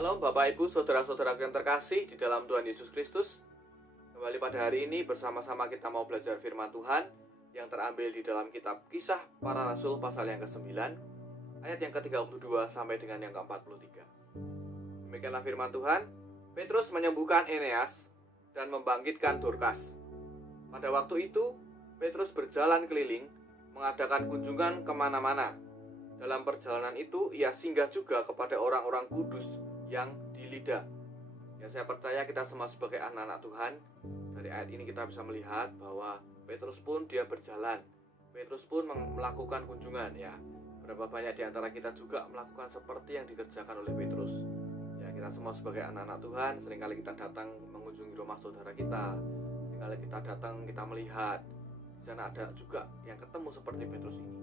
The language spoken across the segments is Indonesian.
Halo Bapak Ibu, saudara-saudaraku yang terkasih di dalam Tuhan Yesus Kristus. Kembali pada hari ini bersama-sama kita mau belajar firman Tuhan yang terambil di dalam kitab Kisah Para Rasul pasal yang ke-9 ayat yang ke-32 sampai dengan yang ke-43. Demikianlah firman Tuhan. Petrus menyembuhkan Eneas dan membangkitkan Dorkas. Pada waktu itu Petrus berjalan keliling mengadakan kunjungan kemana-mana. Dalam perjalanan itu ia singgah juga kepada orang-orang kudus yang di Lida. Ya, saya percaya kita semua sebagai anak-anak Tuhan, dari ayat ini kita bisa melihat bahwa Petrus pun dia berjalan. Petrus pun melakukan kunjungan ya. Berapa banyak di antara kita juga melakukan seperti yang dikerjakan oleh Petrus. Ya, kita semua sebagai anak-anak Tuhan, seringkali kita datang mengunjungi rumah saudara kita. Seringkali kita datang, kita melihat di sana ada juga yang ketemu seperti Petrus ini.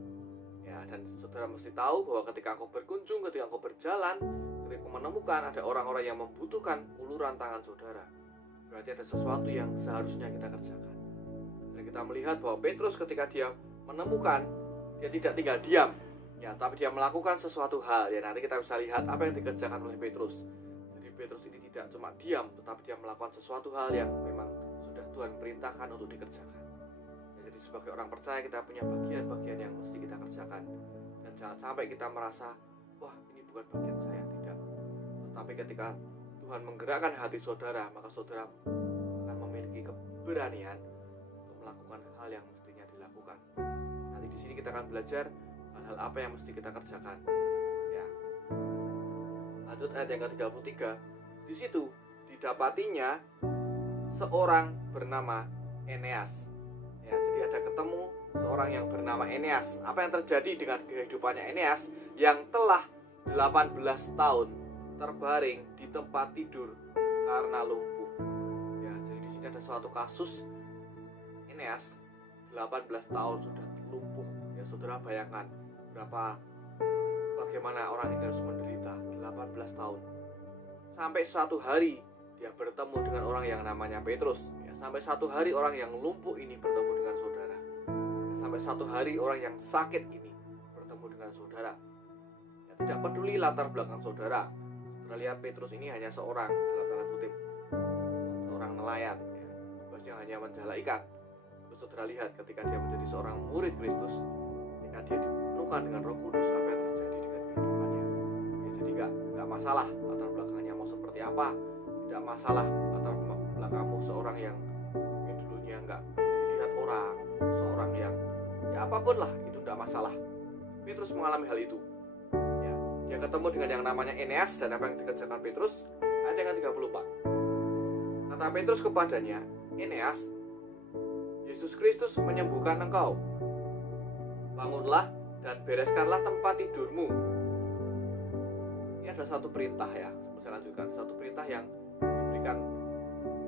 Ya, dan saudara mesti tahu bahwa ketika engkau berkunjung, ketika engkau berjalan, ketika engkau menemukan ada orang-orang yang membutuhkan uluran tangan saudara, berarti ada sesuatu yang seharusnya kita kerjakan. Dan kita melihat bahwa Petrus ketika dia menemukan, dia tidak tinggal diam, ya, tapi dia melakukan sesuatu hal. Ya, nanti kita bisa lihat apa yang dikerjakan oleh Petrus. Jadi Petrus ini tidak cuma diam, tetapi dia melakukan sesuatu hal yang memang sudah Tuhan perintahkan untuk dikerjakan. Jadi sebagai orang percaya kita punya bagian-bagian yang mesti kita kerjakan. Dan jangan sampai kita merasa, wah ini bukan bagian saya, tidak. Tetapi ketika Tuhan menggerakkan hati saudara, maka saudara akan memiliki keberanian untuk melakukan hal yang mestinya dilakukan. Nanti di sini kita akan belajar hal-hal apa yang mesti kita kerjakan. Ya. Lanjut ayat yang ke-33. Di situ didapatinya seorang bernama Eneas. Ya, jadi ada ketemu seorang yang bernama Eneas. Apa yang terjadi dengan kehidupannya Eneas yang telah 18 tahun terbaring di tempat tidur karena lumpuh. Ya, jadi di sini ada suatu kasus Eneas 18 tahun sudah lumpuh. Ya, saudara bayangkan bagaimana orang ini harus menderita 18 tahun. Sampai suatu hari dia bertemu dengan orang yang namanya Petrus. Ya, sampai satu hari orang yang lumpuh ini bertemu dengan saudara. Ya, sampai satu hari orang yang sakit ini bertemu dengan saudara. Ya, tidak peduli latar belakang saudara. Saudara lihat Petrus ini hanya seorang, dalam tanda kutip, seorang nelayan. Ya, tugasnya hanya menjala ikan. Terus saudara lihat ketika dia menjadi seorang murid Kristus, ketika dia dipenuhkan dengan Roh Kudus, apa yang terjadi dengan kehidupannya. Ya, jadi nggak masalah latar belakangnya mau seperti apa. Tidak masalah latar belakangmu seorang yang dulunya nggak dilihat orang, seorang yang ya apapun lah, itu tidak masalah. Petrus mengalami hal itu. Ya, dia ketemu dengan yang namanya Eneas, dan apa yang dikerjakan Petrus? Ayat yang 34. Kata Petrus kepadanya, Eneas, Yesus Kristus menyembuhkan engkau. Bangunlah dan bereskanlah tempat tidurmu. Ini ada satu perintah ya, saya lanjutkan, satu perintah yang diberikan.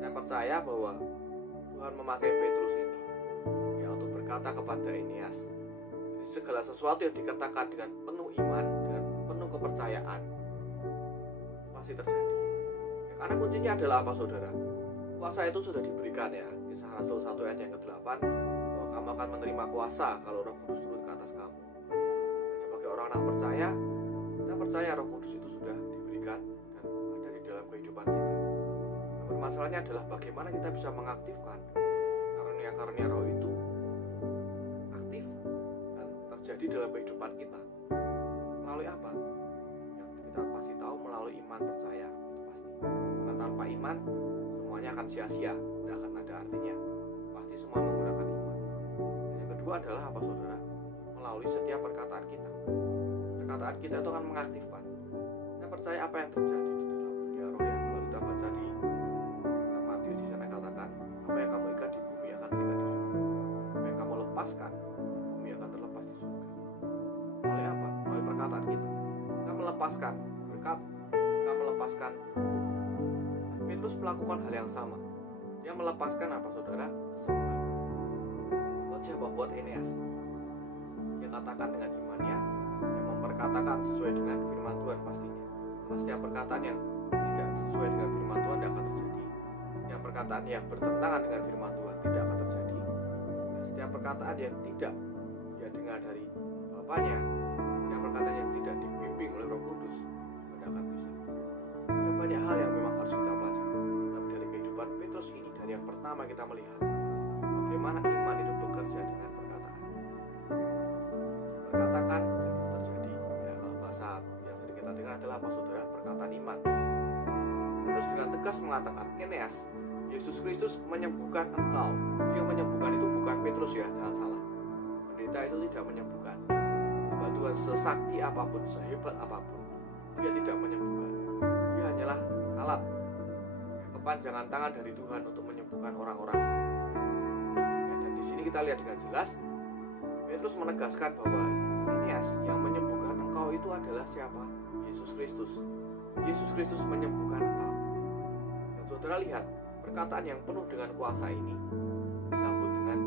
Saya percaya bahwa Tuhan memakai Petrus ini ya untuk berkata kepada Eneas. Jadi segala sesuatu yang dikatakan dengan penuh iman, dengan penuh kepercayaan, pasti terjadi ya, karena kuncinya adalah apa saudara? Kuasa itu sudah diberikan ya. Kisah Rasul 1 ayat yang ke-8, bahwa kamu akan menerima kuasa kalau Roh Kudus turun ke atas kamu. Dan sebagai orang-orang percaya, kita percaya Roh Kudus itu sudah diberikan dan ada di dalam kehidupan kita. Nah, permasalahannya adalah bagaimana kita bisa mengaktifkan karunia-karunia Roh itu aktif dan terjadi dalam kehidupan kita. Melalui apa? Yang kita pasti tahu melalui iman percaya, itu pasti. Karena tanpa iman semuanya akan sia-sia, tidak akan ada artinya. Pasti semua menggunakan iman. Dan yang kedua adalah apa saudara? Melalui setiap perkataan kita. Perkataan kita itu akan mengaktifkan. Saya percaya apa yang terjadi di dalam dunia roh ya. Kalau kita baca di Matius, di sana katakan, apa yang kamu ikat di bumi akan terikat di surga. Apa yang kamu lepaskan di bumi akan terlepas di surga. Melalui apa? Melalui perkataan kita. Kita melepaskan berkat, kita melepaskan bentuk. Dan Petrus melakukan hal yang sama. Dia melepaskan apa saudara? Kesembuhan. Buat siapa? Buat Eneas. Dia katakan dengan imannya, dia memperkatakan sesuai dengan firman Tuhan pastinya. Karena setiap perkataan yang tidak sesuai dengan firman Tuhan tidak akan terjadi. Setiap perkataan yang bertentangan dengan firman Tuhan tidak akan terjadi. Dan setiap perkataan yang tidak dia dengar dari Bapaknya, setiap perkataan yang tidak dibimbing oleh Roh Kudus juga tidak akan bisa. pertama kita melihat bagaimana iman itu bekerja dengan perkataan. Perkatakan dan itu terjadi. Ya, kalau bahasa yang sering kita dengar adalah apa, saudara? Perkataan iman. Terus dengan tegas mengatakan, Eneas, Yesus Kristus menyembuhkan engkau. Jadi yang menyembuhkan itu bukan Petrus ya, jangan salah. Pendeta itu tidak menyembuhkan. Hamba Tuhan sesakti apapun, sehebat apapun, dia tidak menyembuhkan. Dia hanyalah alat, kepanjangan tangan dari Tuhan untuk menyembuhkan orang-orang. Ya, dan di sini kita lihat dengan jelas, Petrus menegaskan bahwa Eneas, yang menyembuhkan engkau itu adalah siapa? Yesus Kristus. Yesus Kristus menyembuhkan engkau. Dan saudara lihat, perkataan yang penuh dengan kuasa ini disambut dengan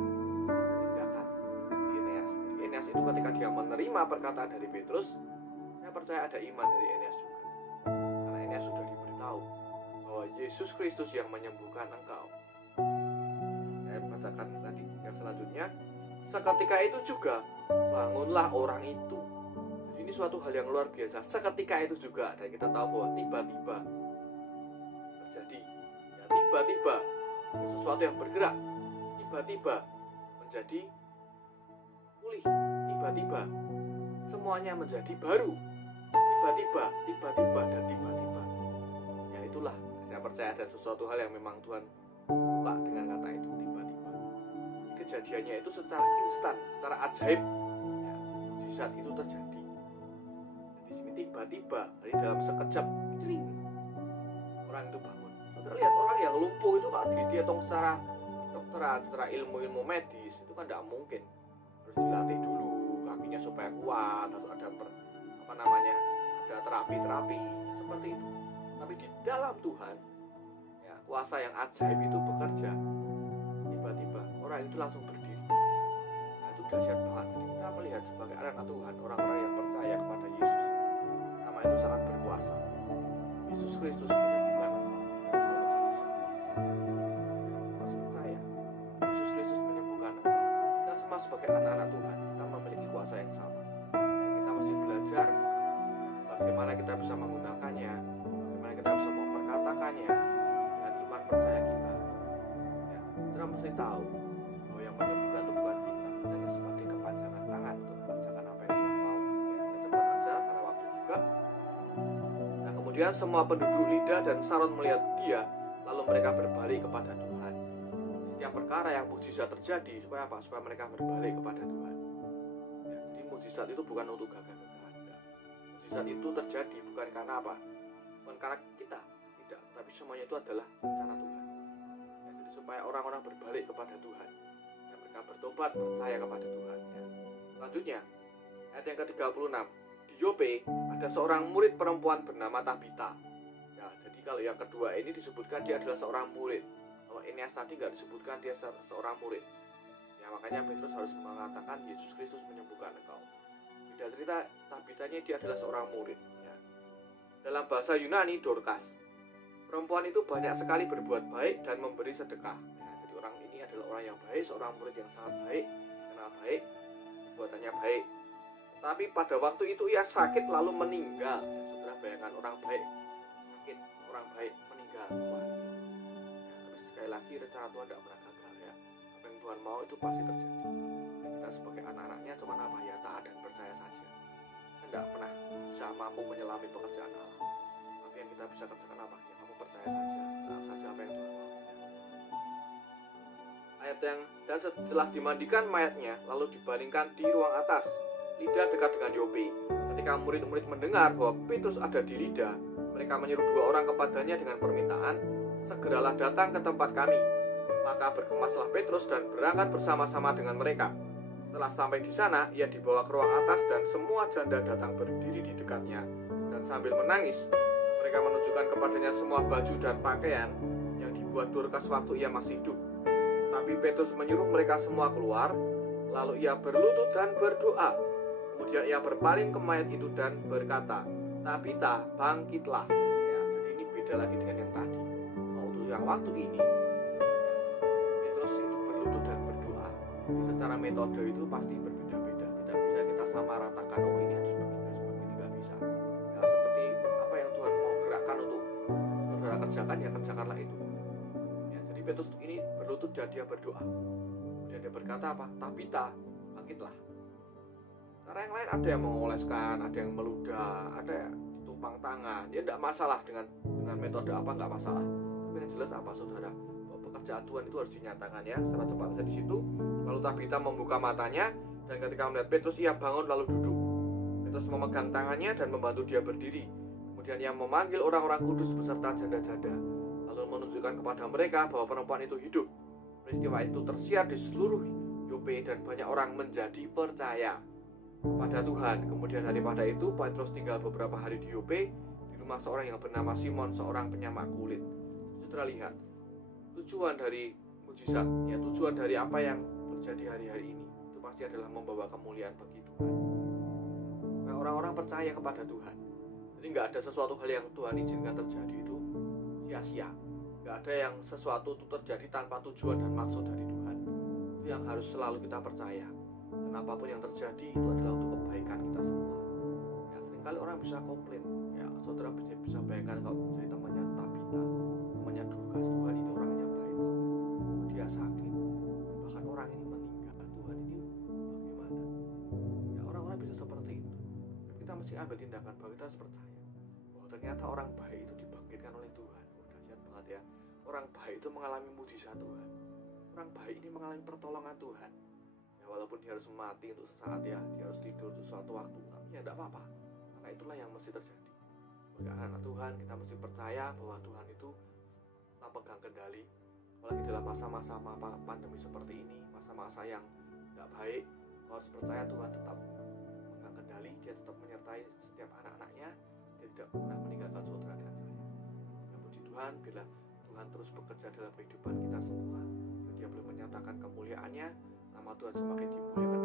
tindakan di Eneas. Jadi Eneas itu ketika dia menerima perkataan dari Petrus, saya percaya ada iman dari Eneas juga. Karena Eneas sudah diberitahu bahwa Yesus Kristus yang menyembuhkan engkau. Saya bacakan tadi yang selanjutnya. Seketika itu juga bangunlah orang itu. Jadi ini suatu hal yang luar biasa. Seketika itu juga, dan kita tahu bahwa tiba-tiba terjadi. Ya, tiba-tiba sesuatu yang bergerak, tiba-tiba menjadi pulih, tiba-tiba semuanya menjadi baru, tiba-tiba, dan tiba-tiba. Ya itulah, saya percaya ada sesuatu hal yang memang Tuhan suka dengan kata itu, tiba-tiba. Kejadiannya itu secara instan, secara ajaib, ya, mujizat itu terjadi. Dan di sini tiba-tiba, dari dalam sekejap, cering, orang itu bangun. Saudara lihat, orang yang lumpuh itu kalau dihitung secara kedokteran, secara ilmu medis, itu kan tidak mungkin. Harus dilatih dulu kakinya supaya kuat, atau ada ada terapi seperti itu. Tapi di dalam Tuhan, ya, kuasa yang ajaib itu bekerja. Tiba-tiba orang itu langsung berdiri. Nah, itu dahsyat banget. Jadi kita melihat sebagai anak Tuhan, orang-orang yang percaya kepada Yesus, nama itu sangat berkuasa. Yesus Kristus menyembuhkan engkau menjadi sembuh. Harus percaya, Yesus Kristus menyembuhkan engkau. Kita semua sebagai anak-anak Tuhan, kita memiliki kuasa yang sama. Kita mesti belajar bagaimana kita bisa menggunakannya, bagaimana kita bisa memperkatakannya dengan iman percaya kita. Ya, kita mesti tahu bahwa yang menyembuhkan itu bukan kita hanya sebagai kepanjangan tangan untuk mengerjakan apa yang Tuhan mau. Ya, saya cepat aja karena waktu juga. Nah, kemudian semua penduduk Lida dan Saron melihat dia, lalu mereka berbalik kepada Tuhan. Setiap perkara yang mujizat terjadi supaya apa? Supaya mereka berbalik kepada Tuhan. Ya, jadi mujizat itu bukan untuk gagah-gagahan. Ya. Mujizat itu terjadi bukan karena apa? Bukan karena kita, tidak. Tapi semuanya itu adalah rencana Tuhan. Ya, jadi supaya orang-orang berbalik kepada Tuhan. Ya, mereka bertobat, percaya kepada Tuhan. Ya. Selanjutnya, ayat yang ke-36. Di Yope ada seorang murid perempuan bernama Tabita. Ya, jadi kalau yang kedua ini disebutkan dia adalah seorang murid. Kalau Eneas tadi nggak disebutkan dia seorang murid. Ya, makanya Petrus harus mengatakan Yesus Kristus menyembuhkan engkau. Beda cerita, Tabitanya dia adalah seorang murid. Ya. Dalam bahasa Yunani, Dorcas. Perempuan itu banyak sekali berbuat baik dan memberi sedekah. Ya, jadi orang ini adalah orang yang baik, seorang murid yang sangat baik, dikenal baik, perbuatannya baik. Tetapi pada waktu itu ia sakit lalu meninggal. Ya, saudara bayangkan orang baik sakit, orang baik meninggal. Wah, ya, sekali lagi rencana Tuhan tidak pernah gagal ya. Apa yang Tuhan mau itu pasti terjadi. Dan kita sebagai anak-anaknya cuma apa ya, taat dan percaya saja. Kita tidak pernah bisa mampu menyelami pekerjaan Allah. Tapi yang kita bisa kerjakan apa? Ya kamu percaya saja, taat saja apa yang Tuhan mau. Ayat dan setelah dimandikan mayatnya lalu dibalingkan di ruang atas Lida dekat dengan Yope. Ketika murid-murid mendengar bahwa Petrus ada di Lida, mereka menyuruh 2 orang kepadanya dengan permintaan, segeralah datang ke tempat kami. Maka berkemaslah Petrus dan berangkat bersama-sama dengan mereka. Setelah sampai di sana, ia dibawa ke ruang atas dan semua janda datang berdiri di dekatnya. Dan sambil menangis, mereka menunjukkan kepadanya semua baju dan pakaian yang dibuat Dorcas waktu ia masih hidup. Tapi Petrus menyuruh mereka semua keluar, lalu ia berlutut dan berdoa. Kemudian ia berpaling ke mayat itu dan berkata, Tabita, bangkitlah. Ya, jadi ini beda lagi dengan yang tadi. Waktu ini Petrus itu berlutut dan berdoa. Jadi secara metode itu pasti berbeda-beda. Tidak bisa kita samaratakan, oh ini harus begini, nggak bisa. Ya, seperti apa yang Tuhan mau gerakkan untuk saudara kerjakan, ya kerjakanlah itu. Ya, jadi Petrus ini berlutut dan dia berdoa. Kemudian dia berkata apa? Tabita, bangkitlah. Cara yang lain ada yang mengoleskan, ada yang meludah, ada yang ditumpang tangan. Ya tidak masalah dengan metode apa, nggak masalah. Tapi yang jelas apa saudara? Bahwa pekerjaan Tuhan itu harus dinyatakan ya secara cepat saja di situ. Lalu Tabita membuka matanya dan ketika melihat Petrus ia bangun lalu duduk. Petrus memegang tangannya dan membantu dia berdiri. Kemudian ia memanggil orang-orang kudus beserta janda-janda, lalu menunjukkan kepada mereka bahwa perempuan itu hidup. Peristiwa itu tersiar di seluruh Yope dan banyak orang menjadi percaya kepada Tuhan. Kemudian daripada itu Petrus tinggal beberapa hari di Yope di rumah seorang yang bernama Simon, seorang penyamak kulit. Saudara lihat tujuan dari mujizat, ya tujuan dari apa yang terjadi hari-hari ini itu pasti adalah membawa kemuliaan bagi Tuhan. Nah, orang-orang percaya kepada Tuhan. Jadi nggak ada sesuatu hal yang Tuhan izinkan terjadi itu sia-sia. Nggak ada yang sesuatu itu terjadi tanpa tujuan dan maksud dari Tuhan. Itu yang harus selalu kita percaya. Dan apapun yang terjadi itu adalah untuk kebaikan kita semua. Ya seringkali orang bisa komplain. Ya saudara bisa bayangkan kalau menjadi temannya Tabita, temannya Dorcas, Tuhan ini orangnya baik banget. Oh, dia sakit, bahkan orang ini meninggal. Tuhan ini bagaimana? Ya orang-orang bisa seperti itu. Dan kita mesti ambil tindakan bahwa kita harus percaya bahwa ternyata orang baik itu dibangkitkan oleh Tuhan. Dahsyat banget ya. Orang baik itu mengalami mujizat Tuhan. Orang baik ini mengalami pertolongan Tuhan. Ya walaupun dia harus mati untuk sesaat ya, dia harus tidur untuk suatu waktu, tapi ya tidak apa-apa. Karena itulah yang mesti terjadi. Sebagai anak Tuhan kita mesti percaya bahwa Tuhan itu tetap pegang kendali. Apalagi dalam masa-masa pandemi seperti ini, masa-masa yang tidak baik, kau harus percaya Tuhan tetap pegang kendali. Dia tetap menyertai setiap anak-anaknya. Dia tidak pernah meninggalkan saudara dan saya. Ya puji Tuhan, bila Tuhan terus bekerja dalam kehidupan kita semua, dan Dia belum menyatakan kemuliaannya, nama Tuhan semakin dimuliakan